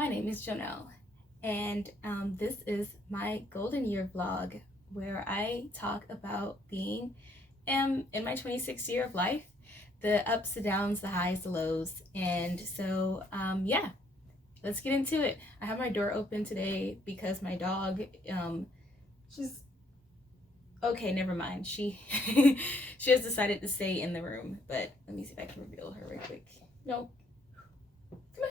My name is Jonelle, and this is my Golden Year vlog where I talk about being in my 26th year of life, the ups, the downs, the highs, the lows. And so, yeah, let's get into it. I have my door open today because my dog, she's okay, never mind. She she has decided to stay in the room, but let me see if I can reveal her right quick. Nope. Come on.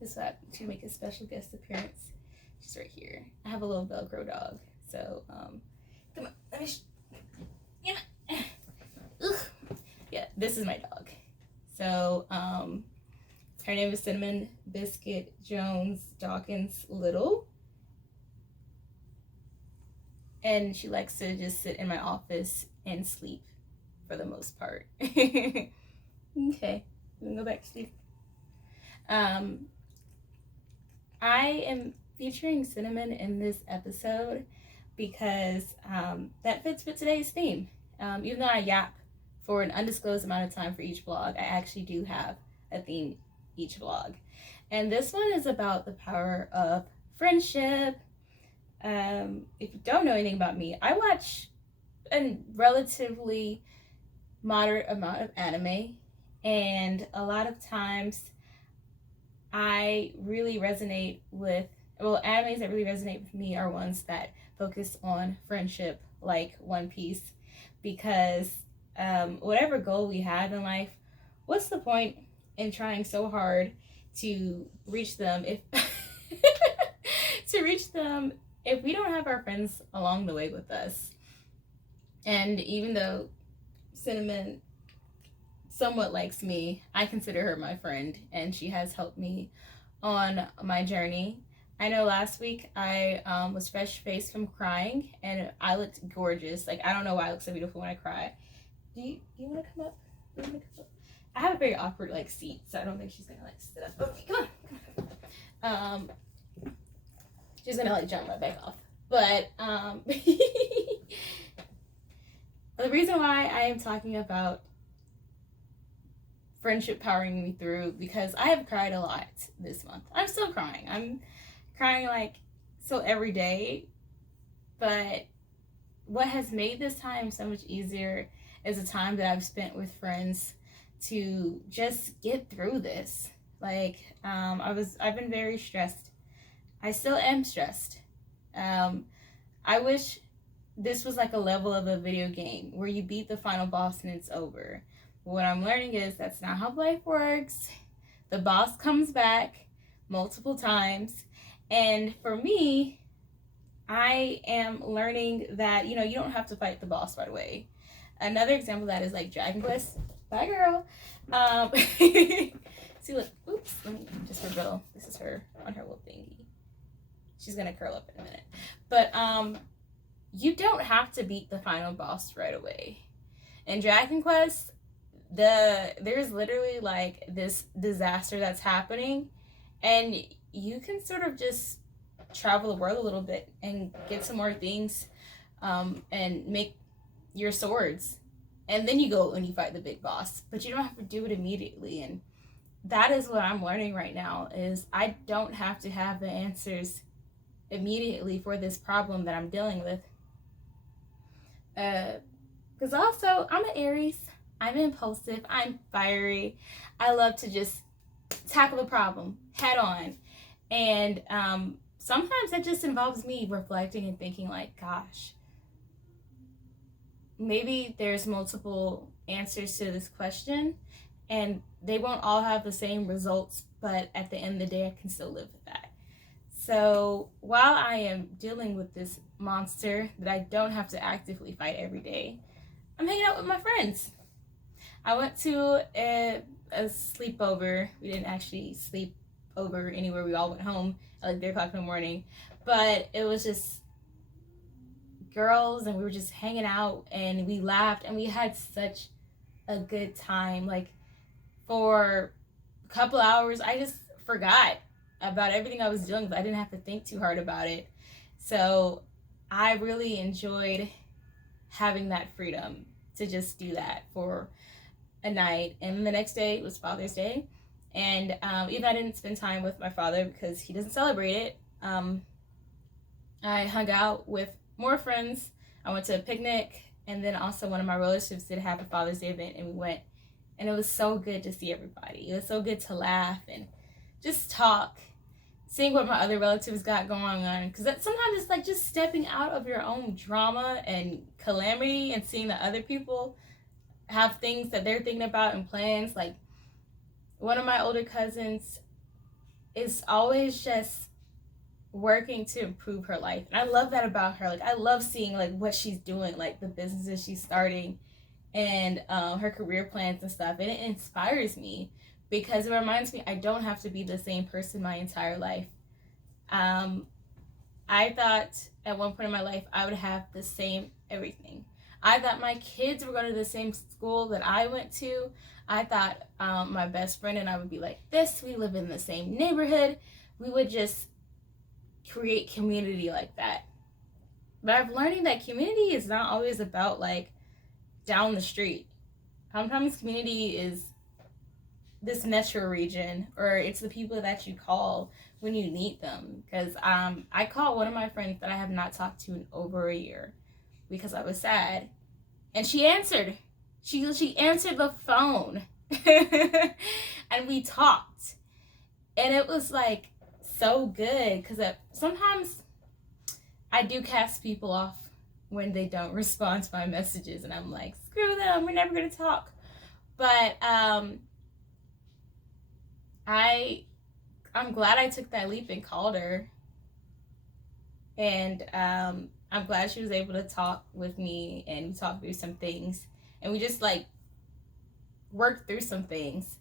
This so to make a special guest appearance. She's right here. I have a little Velcro dog, so come on. Let me. Yeah. Yeah, this is my dog. So her name is Cinnamon Biscuit Jones Dawkins Little. And she likes to just sit in my office and sleep for the most part. Okay, we can go back to sleep. I am featuring Cinnamon in this episode because that fits with today's theme. Even though I yap for an undisclosed amount of time for each vlog, I actually do have a theme each vlog. And this one is about the power of friendship. If you don't know anything about me, I watch a relatively moderate amount of anime, and a lot of times I really resonate with, well, animes that really resonate with me are ones that focus on friendship, like One Piece, because whatever goal we have in life, what's the point in trying so hard to reach them if if we don't have our friends along the way with us? And even though Cinnamon somewhat likes me, I consider her my friend, and she has helped me on my journey. I know last week I was fresh-faced from crying, and I looked gorgeous. Like, I don't know why I look so beautiful when I cry. Do you want to come up? I have a very awkward seat, so I don't think she's gonna sit up. Okay, come on. She's gonna jump right back off. But the reason why I am talking about friendship powering me through, because I have cried a lot this month. I'm still crying. I'm crying so every day. But what has made this time so much easier is the time that I've spent with friends to just get through this. I've been very stressed. I still am stressed. I wish this was like a level of a video game where you beat the final boss and it's over. What I'm learning is that's not how life works. The boss comes back multiple times. And for me, I am learning that, you don't have to fight the boss right away. Another example of that is Dragon Quest. Bye, girl. See, look. Oops. Let me just reveal. This is her on her little thingy. She's going to curl up in a minute. But you don't have to beat the final boss right away. In Dragon Quest, there's literally this disaster that's happening, and you can sort of just travel the world a little bit and get some more things and make your swords, and then you go and you fight the big boss, but you don't have to do it immediately. And that is what I'm learning right now, is I don't have to have the answers immediately for this problem that I'm dealing with, because also I'm an Aries. I'm impulsive, I'm fiery, I love to just tackle the problem head on. And sometimes that just involves me reflecting and thinking gosh, maybe there's multiple answers to this question, and they won't all have the same results, but at the end of the day, I can still live with that. So while I am dealing with this monster that I don't have to actively fight every day, I'm hanging out with my friends. I went to a sleepover. We didn't actually sleep over anywhere. We all went home at 3 o'clock in the morning. But it was just girls, and we were just hanging out, and we laughed, and we had such a good time. For a couple hours, I just forgot about everything I was dealing with. I didn't have to think too hard about it. So I really enjoyed having that freedom to just do that for a night. And the next day was Father's Day, And even though I didn't spend time with my father because he doesn't celebrate it, I hung out with more friends. I went to a picnic, and then also one of my relatives did have a Father's Day event, and we went. And it was so good to see everybody. It was so good to laugh and just talk, seeing what my other relatives got going on. Because sometimes it's like just stepping out of your own drama and calamity and seeing that other people have things that they're thinking about and plans. Like, one of my older cousins is always just working to improve her life, and I love that about her. Like, I love seeing like what she's doing, like the businesses she's starting, and her career plans and stuff, and it inspires me because it reminds me I don't have to be the same person my entire life. I thought at one point in my life I would have the same everything. I thought my kids were going to the same school that I went to. I thought my best friend and I would be like this. We live in the same neighborhood. We would just create community like that. But I'm learning that community is not always about like down the street. Sometimes community is this metro region, or it's the people that you call when you need them. Because I called one of my friends that I have not talked to in over a year because I was sad, and she answered. She answered the phone, and we talked, and it was like so good because sometimes I do cast people off when they don't respond to my messages, and I'm like, screw them, we're never gonna talk. But I'm glad I took that leap and called her, and I'm glad she was able to talk with me, and we talked through some things, and we just like worked through some things.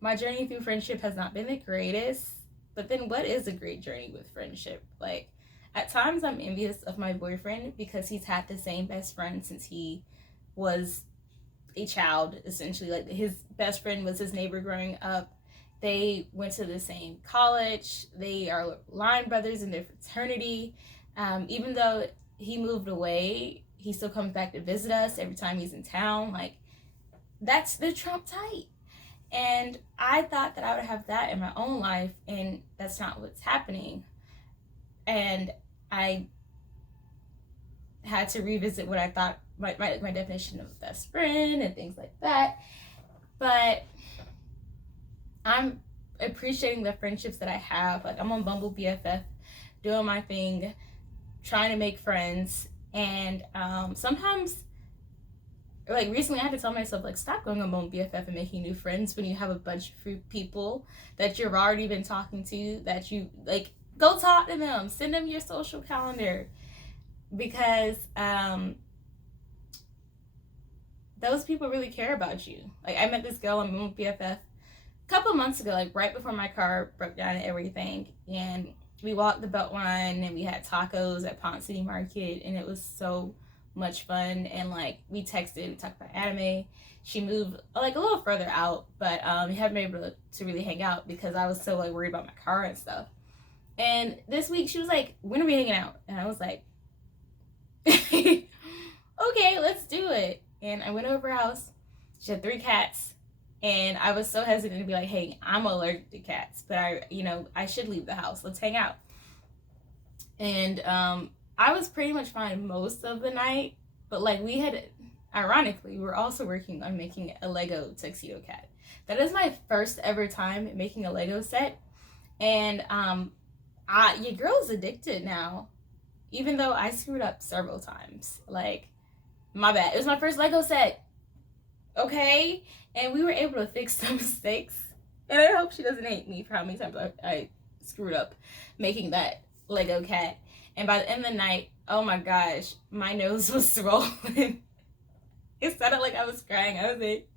My journey through friendship has not been the greatest, but then what is a great journey with friendship? Like, at times I'm envious of my boyfriend because he's had the same best friend since he was a child, essentially. Like, his best friend was his neighbor growing up. They went to the same college. They are line brothers in their fraternity. Even though he moved away, he still comes back to visit us every time he's in town. Like, they're Trump tight. And I thought that I would have that in my own life, and that's not what's happening. And I had to revisit what I thought my definition of best friend and things like that. But I'm appreciating the friendships that I have. Like, I'm on Bumble BFF, doing my thing, trying to make friends. And sometimes, like, recently I had to tell myself, like, stop going on Bumble BFF and making new friends when you have a bunch of people that you've already been talking to, that you, like, go talk to them, send them your social calendar, because those people really care about you. Like, I met this girl on Bumble BFF a couple months ago, like right before my car broke down and everything, and we walked the Beltline and we had tacos at Pont City Market, and it was so much fun. And like, we talked about anime. She moved like a little further out, but we haven't been able to really hang out because I was so like worried about my car and stuff. And this week she was like, when are we hanging out? And I was like, okay, let's do it. And I went over her house. She had 3 cats, and I was so hesitant to be like, hey, I'm allergic to cats, but I should leave the house. Let's hang out. And I was pretty much fine most of the night, but like, ironically, we were also working on making a Lego tuxedo cat. That is my first ever time making a Lego set, and your girl's addicted now, even though I screwed up several times. Like, my bad. It was my first Lego set, okay? And we were able to fix some mistakes, and I hope she doesn't hate me for how many times I screwed up making that Lego cat. And by the end of the night, oh my gosh, my nose was swollen. It sounded like I was crying. I was like,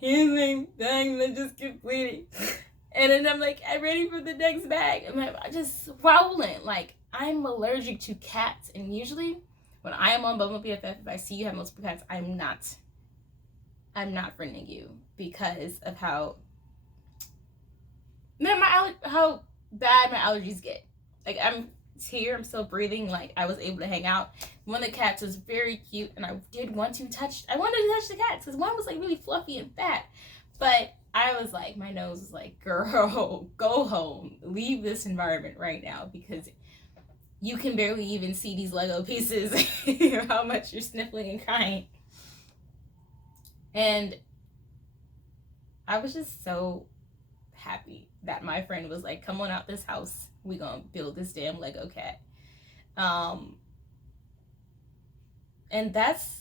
here's my thing that just kept bleeding. And then I'm like, I'm ready for the next bag. I'm just swollen. Like, I'm allergic to cats. And usually when I am on Bumble BFF, if I see you have multiple cats, I'm not friending you because of how bad my allergies get. Like, I'm here, I'm still breathing. Like, I was able to hang out. One of the cats was very cute, and I wanted to touch the cats because one was like really fluffy and fat, But I was like, my nose was like, girl, go home. Leave this environment right now because you can barely even see these Lego pieces. How much you're sniffling and crying. And I was just so happy that my friend was like, come on out this house. We gonna build this damn Lego cat. And that's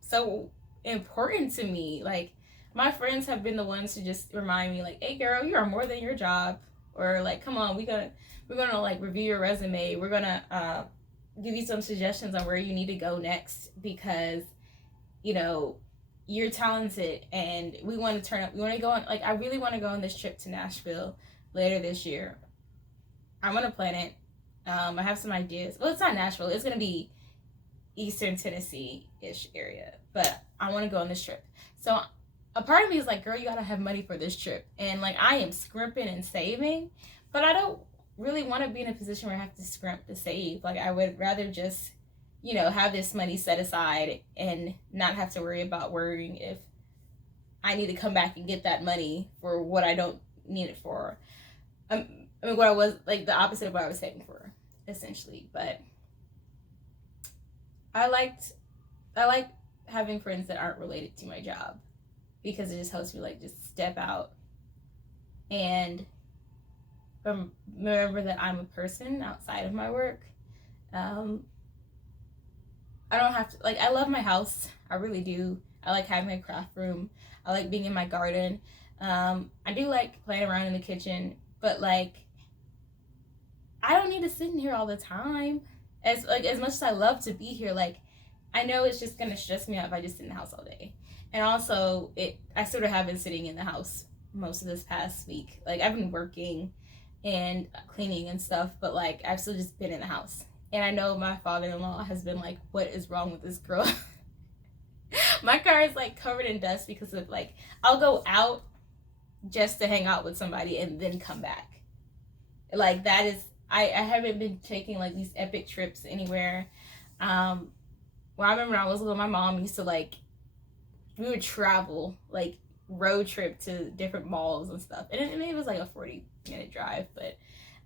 so important to me. Like, my friends have been the ones to just remind me, like, hey girl, you are more than your job. Or like, come on, we're gonna like review your resume. We're gonna give you some suggestions on where you need to go next because, you know, you're talented and we want to turn up. We want to go on, like, I really want to go on this trip to Nashville later this year. I want to plan it. I have some ideas. Well, it's not Nashville. It's going to be Eastern Tennessee-ish area. But I want to go on this trip. So a part of me is like, girl, you got to have money for this trip. And, like, I am scrimping and saving. But I don't really want to be in a position where I have to scrimp to save. Like, I would rather just, you know, have this money set aside and not have to worry about worrying if I need to come back and get that money for what I don't need it for. I mean, what I was, like, the opposite of what I was saving for, essentially. But I like having friends that aren't related to my job because it just helps me, like, just step out and remember that I'm a person outside of my work. I don't have to, like, I love my house. I really do. I like having my craft room. I like being in my garden. I do like playing around in the kitchen, but, like, I don't need to sit in here all the time. As much as I love to be here, like, I know it's just gonna stress me out if I just sit in the house all day. And also, I sort of have been sitting in the house most of this past week. Like, I've been working and cleaning and stuff, but, like, I've still just been in the house. And I know my father-in-law has been like, what is wrong with this girl? My car is, like, covered in dust because of, like, I'll go out just to hang out with somebody and then come back. Like, that is, I haven't been taking, like, these epic trips anywhere. Well, I remember when I was little, my mom used to, like, we would travel, like, road trip to different malls and stuff. And it was like a 40-minute drive, but,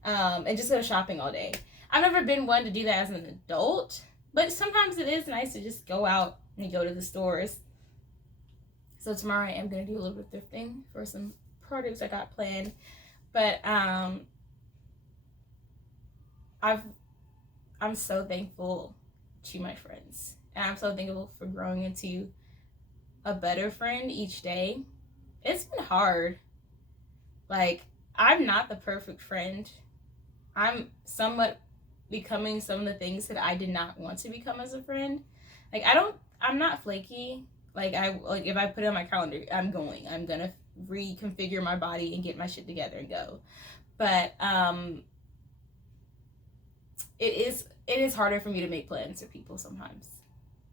and just go shopping all day. I've never been one to do that as an adult, but sometimes it is nice to just go out and go to the stores. So tomorrow I am going to do a little bit of thrifting for some products I got planned. But I'm so thankful to my friends. And I'm so thankful for growing into a better friend each day. It's been hard. Like, I'm not the perfect friend. I'm somewhat becoming some of the things that I did not want to become as a friend. Like, I'm not flaky. Like, if I put it on my calendar, I'm gonna reconfigure my body and get my shit together and go. But it is harder for me to make plans for people sometimes.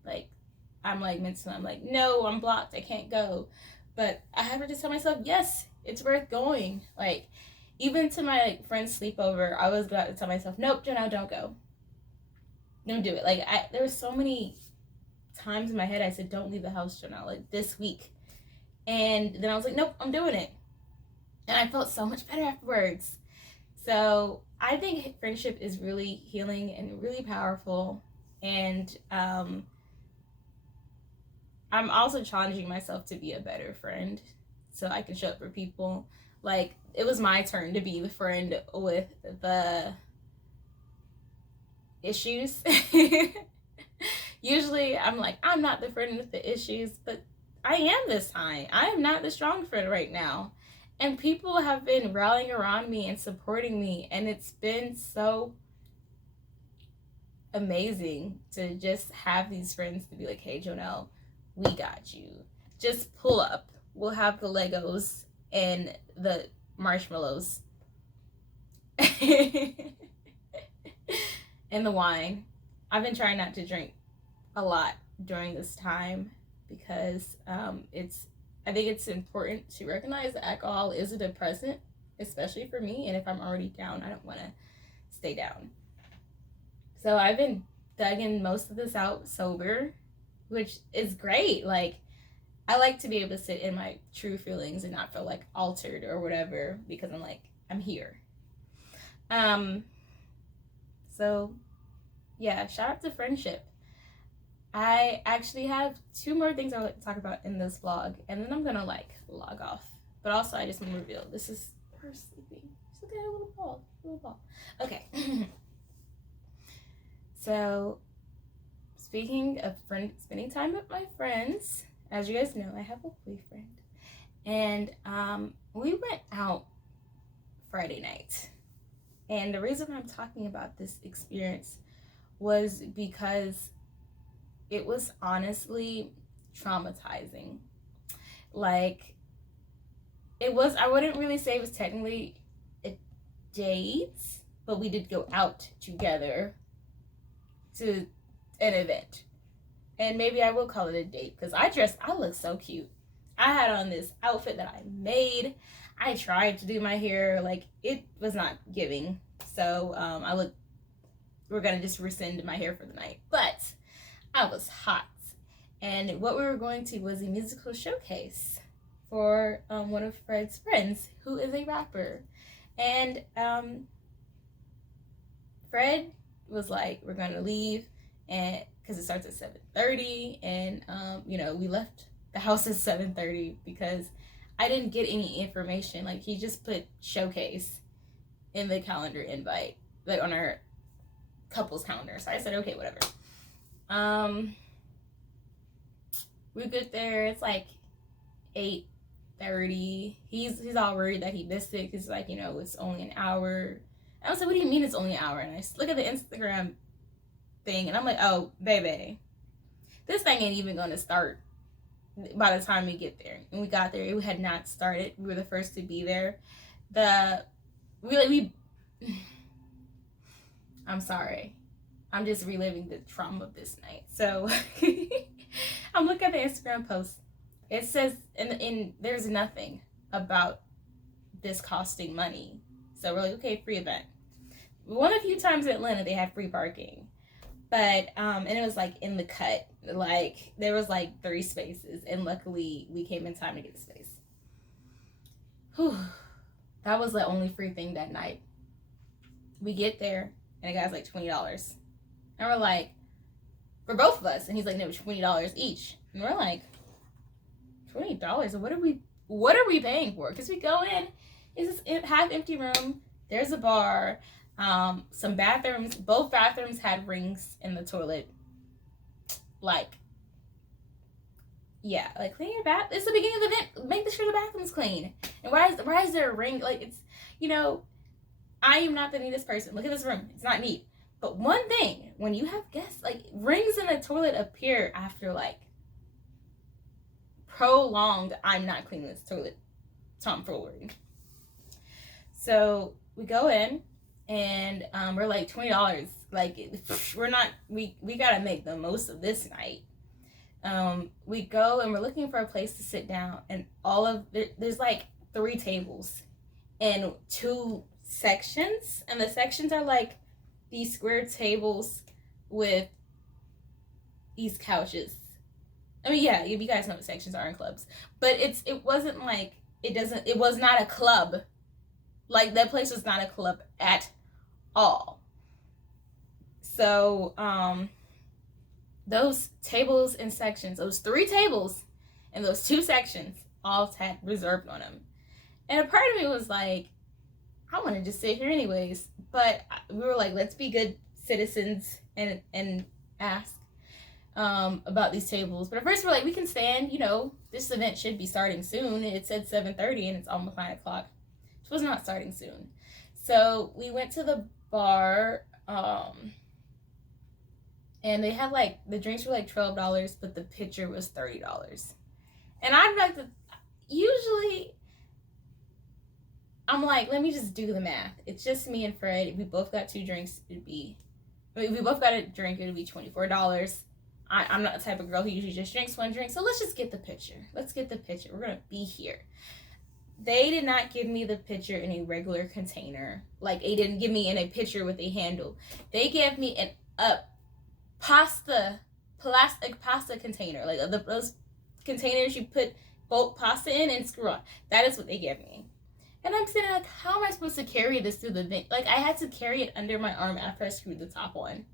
Like, I'm like mentally, I'm like, no, I'm blocked, I can't go. But I have to just tell myself, yes, it's worth going. Like, even to my, like, friend's sleepover, I was about to tell myself, nope, Janelle, don't go. Don't do it. Like, there were so many times in my head I said, don't leave the house, Janelle, like, this week. And then I was like, nope, I'm doing it. And I felt so much better afterwards. So I think friendship is really healing and really powerful. And I'm also challenging myself to be a better friend so I can show up for people. Like, it was my turn to be the friend with the issues. Usually I'm like, I'm not the friend with the issues, but I am this time. I am not the strong friend right now. And people have been rallying around me and supporting me, and it's been so amazing to just have these friends to be like, hey, Jonelle, we got you. Just pull up. We'll have the Legos and the marshmallows and the wine. I've been trying not to drink a lot during this time because I think it's important to recognize that alcohol is a depressant, especially for me, and if I'm already down, I don't want to stay down. So I've been thugging most of this out sober, which is great. Like, I like to be able to sit in my true feelings and not feel like altered or whatever, because I'm like, I'm here. So yeah, shout out to friendship. I actually have 2 more things I would like to talk about in this vlog, and then I'm gonna like log off. But also, I just want to reveal this is her sleeping. She's looking at a little ball, Okay. So, speaking of spending time with my friends, as you guys know, I have a boyfriend, and we went out Friday night. And the reason I'm talking about this experience was because it was honestly traumatizing. Like, it was, I wouldn't really say it was technically a date, but we did go out together to an event. And maybe I will call it a date, because I look so cute. I had on this outfit that I made. I tried to do my hair, like, it was not giving. So we're gonna just rescind my hair for the night. But I was hot. And what we were going to was a musical showcase for one of Fred's friends, who is a rapper. And Fred was like, we're gonna leave, and because it starts at 7:30, and we left the house at 7:30 because I didn't get any information. Like, he just put showcase in the calendar invite, like on our couple's calendar. So I said, okay, whatever. We get there, it's like 8:30. He's all worried that he missed it, because like, it's only an hour. I was like, what do you mean it's only an hour? And I look at the Instagram thing, and I'm like, oh, baby, this thing ain't even gonna start by the time we get there. And we got there, it had not started. We were the first to be there. I'm sorry, I'm just reliving the trauma of this night. So I'm looking at the Instagram post. It says, and there's nothing about this costing money. So we're like, okay, free event. One of the few times in Atlanta they had free parking, but and it was like in the cut. Like, there was like 3 spaces, and luckily we came in time to get the space. Whew. That was the only free thing that night. We get there, and the guy's like $20, and we're like, for both of us, and he's like, no, $20 each, and we're like, $20? What are we paying for? Because we go in, it's this half empty room. There's a bar, some bathrooms. Both bathrooms had rings in the toilet. Like, yeah, like, clean your bath. It's the beginning of the event. Make sure the bathroom's clean. And why is there a ring? Like, it's, I am not the neatest person. Look at this room. It's not neat. But one thing, when you have guests, like, rings in the toilet appear after, like, prolonged, I'm not cleaning this toilet tomfoolery. So we go in, and we're like, $20. Like, we gotta make the most of this night. We go, and we're looking for a place to sit down, and there's like 3 tables and 2 sections, and the sections are like these square tables with these couches. I mean, yeah, you guys know what sections are in clubs, but it wasn't like, it was not a club. Like, that place was not a club at all. So those tables and sections, those 3 tables and those 2 sections, all had reserved on them. And a part of me was like, I want to just sit here anyways. But we were like, let's be good citizens and ask about these tables. But at first we're like, we can stand, this event should be starting soon. It said 7:30, and it's almost 9 o'clock. It was not starting soon. So we went to the bar, and they had like, the drinks were like $12, but the pitcher was $30. And I'd like to, usually, I'm like, let me just do the math. It's just me and Fred. If we both got 2 drinks, if we both got a drink, it would be $24. I'm not the type of girl who usually just drinks 1 drink, so let's just get the pitcher. Let's get the pitcher. We're gonna be here. They did not give me the pitcher in a regular container. Like, they didn't give me in a pitcher with a handle. They gave me a plastic pasta container, like those containers you put bulk pasta in and screw on. That is what they gave me. And I'm sitting like, how am I supposed to carry this through the venue? Like, I had to carry it under my arm after I screwed the top on.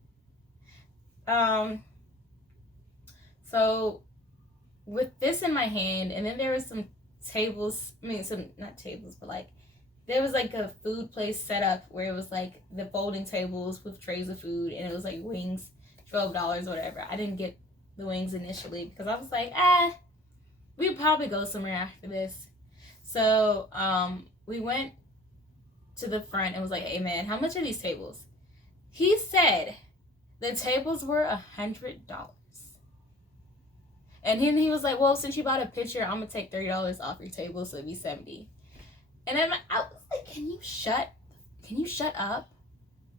So with this in my hand, and then there was some tables, not tables, but like, there was like a food place set up where it was like the folding tables with trays of food, and it was like wings, $12, whatever. I didn't get the wings initially because I was like, we'd probably go somewhere after this. So we went to the front and was like, hey man, how much are these tables? He said the tables were $100. And then he was like, well, since you bought a picture, I'm gonna take $30 off your table, so it'd be $70. And then I was like, can you shut up?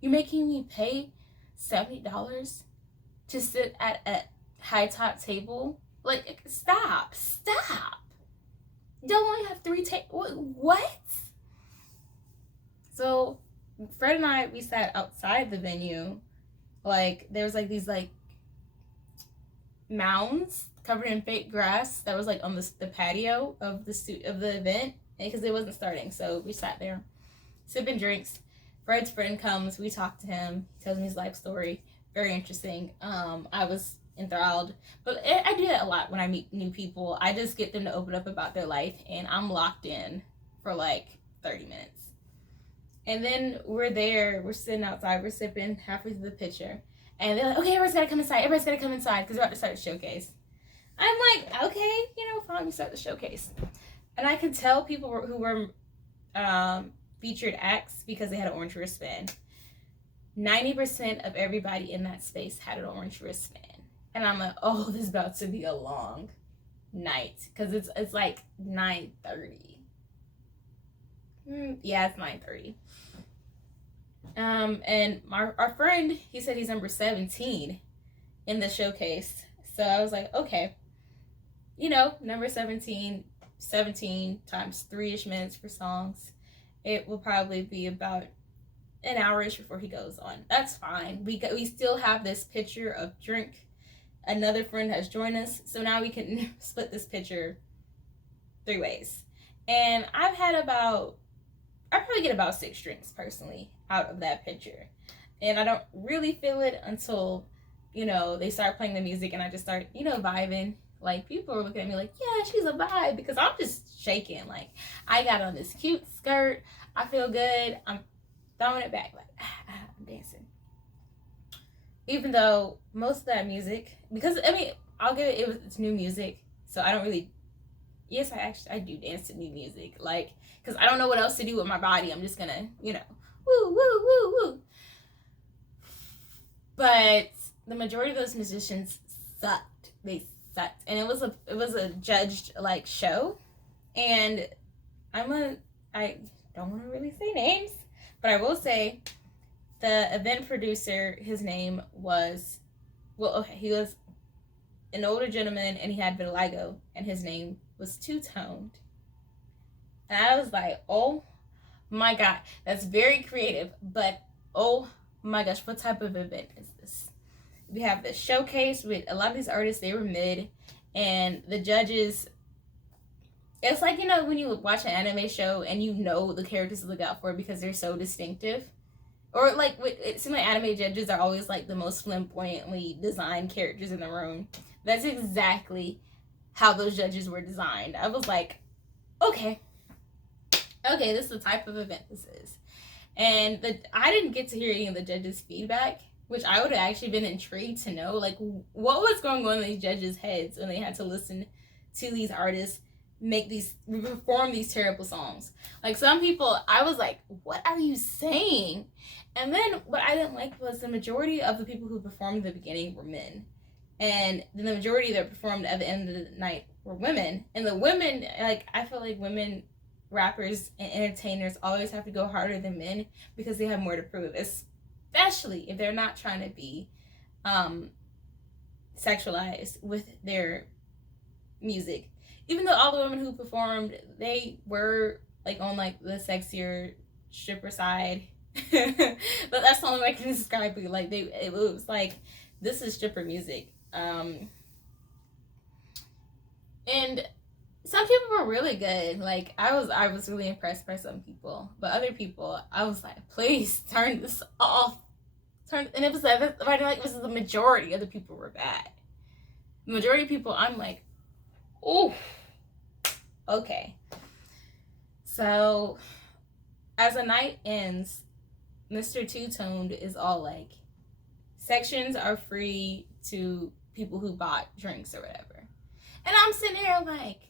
You're making me pay $70 to sit at a high top table? Like, stop. Y'all only have 3 tables. What? So Fred and I, we sat outside the venue. Like, there was like these like mounds covered in fake grass that was like on the patio of the event, because it wasn't starting. So we sat there sipping drinks. Fred's friend comes, we talk to him, he tells me his life story. Very interesting. I was enthralled, but I do that a lot when I meet new people. I just get them to open up about their life, and I'm locked in for like 30 minutes. And then we're sitting outside, we're sipping halfway through the picture, and they're like, okay, everybody's gotta come inside because we're about to start the showcase. I'm like, okay, fine, we start the showcase. And I could tell people who were featured acts because they had an orange wristband. 90% of everybody in that space had an orange wristband. And I'm like, oh, this is about to be a long night. Because it's like 9:30. Yeah, it's 9:30. And our friend, he said he's number 17 in the showcase. So I was like, okay. Number 17 times 3-ish minutes for songs. It will probably be about an hour-ish before he goes on. That's fine. We still have this pitcher of drink. Another friend has joined us, so now we can split this pitcher 3 ways. And I probably get about 6 drinks personally out of that pitcher. And I don't really feel it until, they start playing the music and I just start, vibing. Like, people are looking at me like, yeah, she's a vibe, because I'm just shaking. Like, I got on this cute skirt. I feel good. I'm throwing it back. Like, I'm dancing. Even though most of that music, because, I'll give it's new music. So I don't really, yes, I do dance to new music. Like, because I don't know what else to do with my body. I'm just gonna, woo, woo, woo, woo. But the majority of those musicians sucked. They sucked. And it was a judged like show. And I don't want to really say names, but I will say the event producer, his name was, he was an older gentleman and he had vitiligo, and his name was Two-Toned. And I was like, oh my God, that's very creative, but oh my gosh, what type of event is this? We have this showcase with a lot of these artists, they were mid, and the judges, it's like, when you watch an anime show and the characters to look out for because they're so distinctive. Or like, it seems like anime judges are always like the most flamboyantly designed characters in the room. That's exactly how those judges were designed. I was like, okay, this is the type of event this is. And I didn't get to hear any of the judges' feedback, which I would have actually been intrigued to know, like, what was going on in these judges' heads when they had to listen to these artists perform these terrible songs. Like, some people, I was like, what are you saying? And then what I didn't like was the majority of the people who performed at the beginning were men. And then the majority that performed at the end of the night were women. And the women, like, I feel like women rappers and entertainers always have to go harder than men because they have more to prove, especially if they're not trying to be sexualized with their music. Even though all the women who performed, they were like on like the sexier stripper side. But that's the only way I can describe it. Like, it was like, this is stripper music. And some people were really good. Like I was really impressed by some people, but other people, I was like, please turn this off. And it was like this is the majority of the people were bad. The majority of people, I'm like, oh, okay. So as the night ends, Mr. Two-Toned is all like, sections are free to people who bought drinks or whatever. And I'm sitting there like,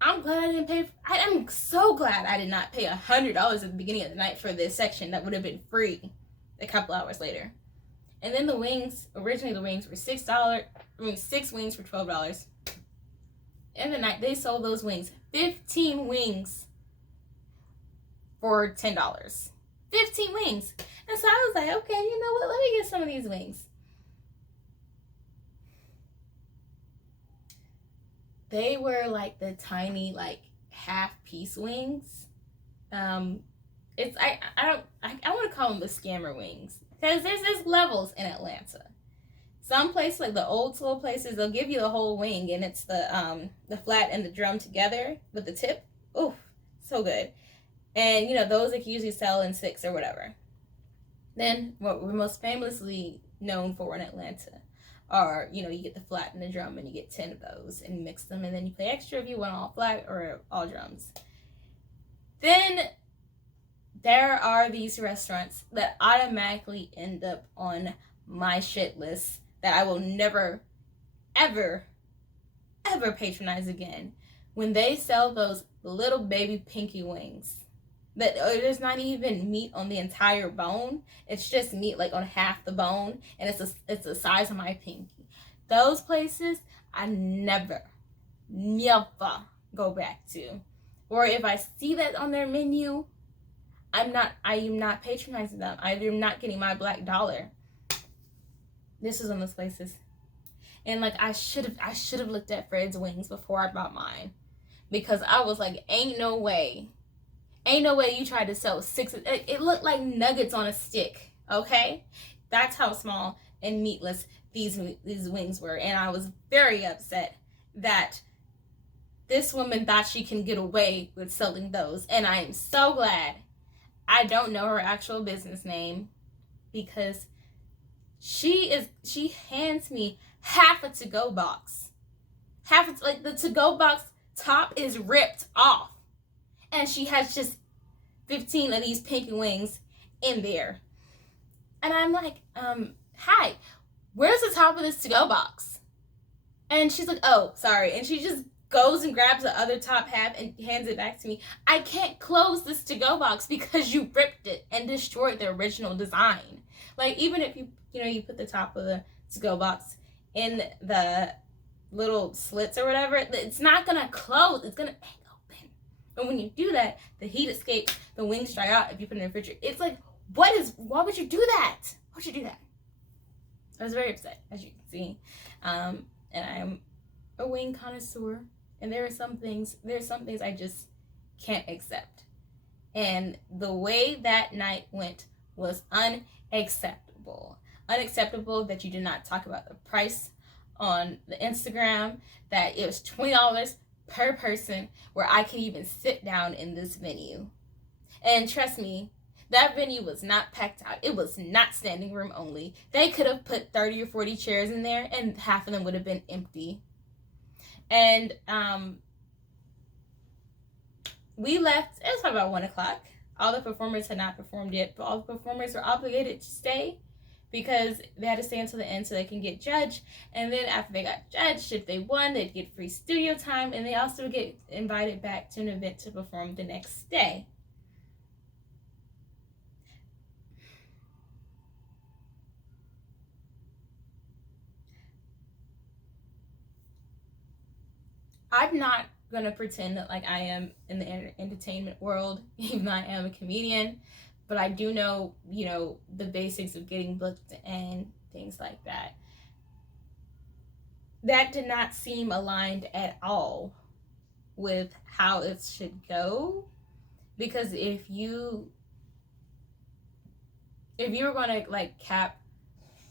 I'm glad I didn't pay. I'm so glad I did not pay $100 at the beginning of the night for this section that would have been free a couple hours later. And then the wings, originally the wings were $6. I mean, 6 wings for $12. In the night, they sold those wings, 15 wings for $10. 15 wings. And so I was like, okay, you know what? Let me get some of these wings. They were like the tiny, like half-piece wings. It's I want to call them the scammer wings, because there's levels in Atlanta. Some places, like the old school places, they'll give you the whole wing, and it's the flat and the drum together with the tip. Ooh, so good. And you know, those they can usually sell in 6 or whatever. Then what we're most famously known for in Atlanta are, you know, you get the flat and the drum, and you get 10 of those and mix them, and then you pay extra if you want all flat or all drums. Then there are these restaurants that automatically end up on my shit list that I will never, ever, ever patronize again. When they sell those little baby pinky wings, that there's not even meat on the entire bone. It's just meat like on half the bone, and it's the size of my pinky. Those places I never go back to. Or if I see that on their menu, I am not patronizing them. I am not getting my black dollar. This is on those places. And like I should have looked at Fred's wings before I bought mine, because I was like, ain't no way you tried to sell 6. It looked like nuggets on a stick. Okay, that's how small and meatless these wings were, and I was very upset that this woman thought she can get away with selling those. And I am so glad I don't know her actual business name, because she hands me half a to-go box. Like the to-go box top is ripped off, and she has just 15 of these pinky wings in there. And I'm like, hi, where's the top of this to-go box? And she's like, oh, sorry. And she just goes and grabs the other top half and hands it back to me. I can't close this to-go box because you ripped it and destroyed the original design. Like, even if you put the top of the to-go box in the little slits or whatever, it's not gonna close. It's gonna hang open. And when you do that, the heat escapes, the wings dry out if you put it in the refrigerator. It's like, why would you do that? Why would you do that? I was very upset, as you can see. And I am a wing connoisseur, and there are some things I just can't accept. And the way that night went was unacceptable. Unacceptable that you did not talk about the price on the Instagram, that it was $20 per person where I could even sit down in this venue. And trust me, that venue was not packed out. It was not standing room only. They could have put 30 or 40 chairs in there, and half of them would have been empty. And we left, it was probably about 1 o'clock. All the performers had not performed yet, but all the performers were obligated to stay because they had to stay until the end so they can get judged. And then after they got judged, if they won, they'd get free studio time, and they also get invited back to an event to perform the next day. I'm not gonna pretend that like I am in the entertainment world, even though I am a comedian, but I do know, the basics of getting booked and things like that. That did not seem aligned at all with how it should go, because if you were gonna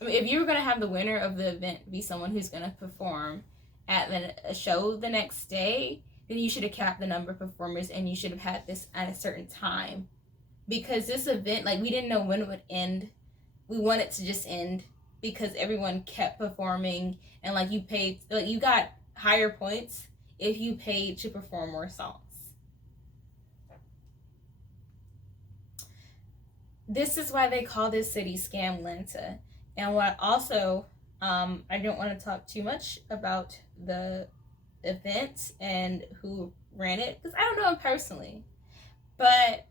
if you were gonna have the winner of the event be someone who's gonna perform, at a show the next day, then you should have capped the number of performers and you should have had this at a certain time. Because this event, like, we didn't know when it would end. We wanted to just end because everyone kept performing, and like you paid, like you got higher points if you paid to perform more songs. This is why they call this city Scamlanta. And what also, I don't want to talk too much about the event and who ran it because I don't know him personally, but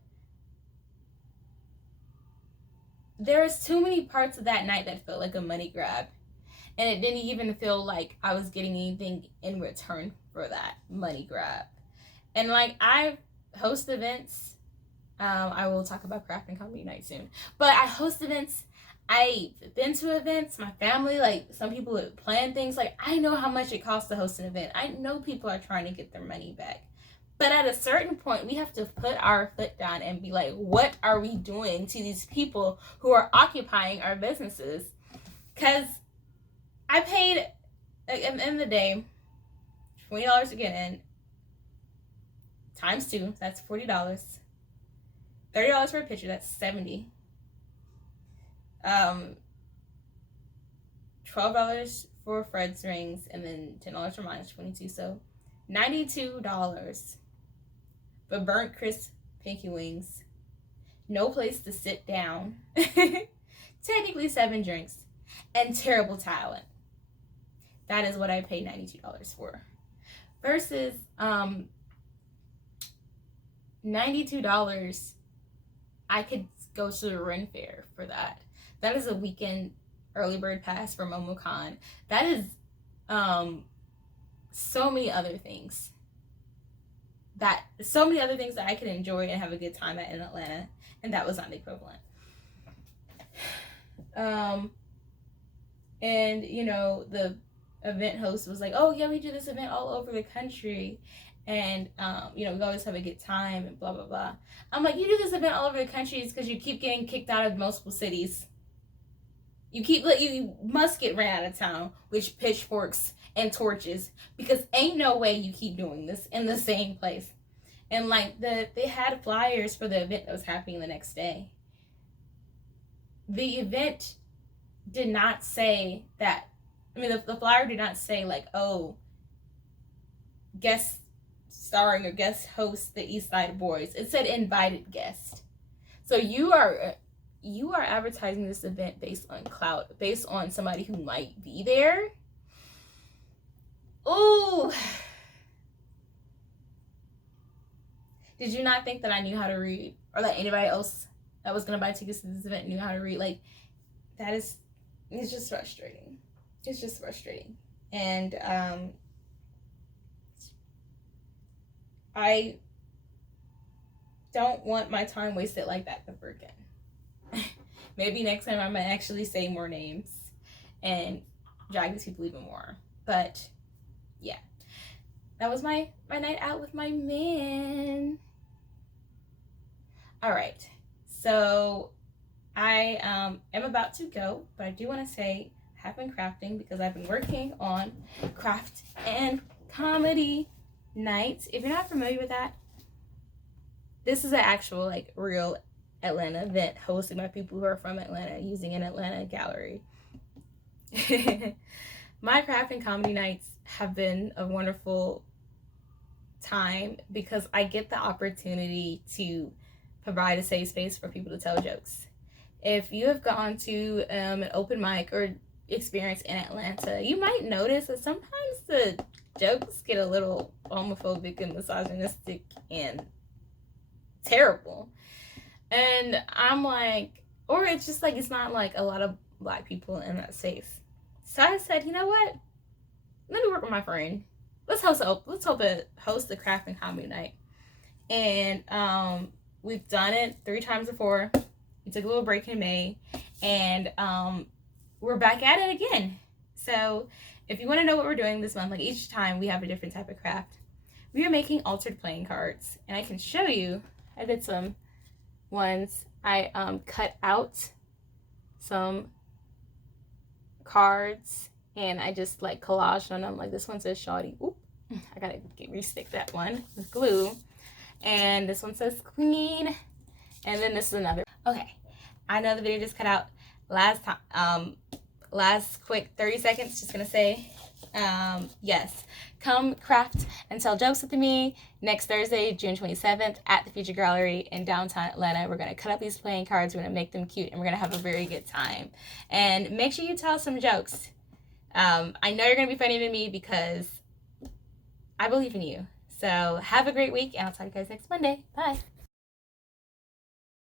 there's too many parts of that night that felt like a money grab, and it didn't even feel like I was getting anything in return for that money grab. And like, I host events. I will talk about craft and comedy night soon, but I host events. I've been to events. My family, like, some people would plan things. Like, I know how much it costs to host an event. I know people are trying to get their money back. But at a certain point, we have to put our foot down and be like, what are we doing to these people who are occupying our businesses? Because I paid, at the end of the day, $20 to get in, times 2, that's $40. $30 for a picture, that's $70. $12 for Fred's rings, and then $10 for mine is $22. So $92 for burnt crisp pinky wings, no place to sit down, technically 7 drinks, and terrible talent. That is what I paid $92 for. Versus $92, I could go to the Ren Fair for that. That is a weekend early bird pass for MomoCon. That is so many other things that I could enjoy and have a good time at in Atlanta, and that was not the equivalent. And you know, the event host was like, oh yeah, we do this event all over the country, and you know, we always have a good time and blah blah blah. I'm like, you do this event all over the country is because you keep getting kicked out of multiple cities. You must get ran out of town with pitchforks and torches, because ain't no way you keep doing this in the same place. And like, they had flyers for the event that was happening the next day. The event did not say that. I mean, the flyer did not say like, oh, guest starring or guest host the East Side Boys. It said invited guest. So you are advertising this event based on clout, based on somebody who might be there. Ooh. Did you not think that I knew how to read, or that anybody else that was going to buy tickets to this event knew how to read? Like, it's just frustrating. It's just frustrating. And I don't want my time wasted like that ever again. Maybe next time I might actually say more names and drag these people even more. But yeah, that was my night out with my man. All right, so I am about to go, but I do want to say I have been crafting because I've been working on craft and comedy nights. If you're not familiar with that, this is an actual, like, real Atlanta event hosted by people who are from Atlanta using an Atlanta gallery. My craft and comedy nights have been a wonderful time because I get the opportunity to provide a safe space for people to tell jokes. If you have gone to an open mic or experience in Atlanta, you might notice that sometimes the jokes get a little homophobic and misogynistic and terrible. And I'm like, or it's just like, it's not like a lot of Black people in that space. So I said, you know what? Let me work with my friend. Let's host the craft and comedy night. And we've done it 3 times before. We took a little break in May, and we're back at it again. So if you want to know what we're doing this month, like, each time we have a different type of craft. We are making altered playing cards, and I can show you. I did some ones. I cut out some cards and I just like collaged on them. Like this one says Shawty. Oop, I gotta restick that one with glue. And this one says Queen. And then this is another. Okay, I know the video just cut out last time. Last quick 30 seconds, just gonna say, yes, come craft and tell jokes with me next Thursday, June 27th at the Future Gallery in downtown Atlanta. We're gonna cut up these playing cards, we're gonna make them cute, and we're gonna have a very good time. And make sure you tell some jokes. I know you're gonna be funny to me because I believe in you. So have a great week, and I'll talk to you guys next Monday. Bye.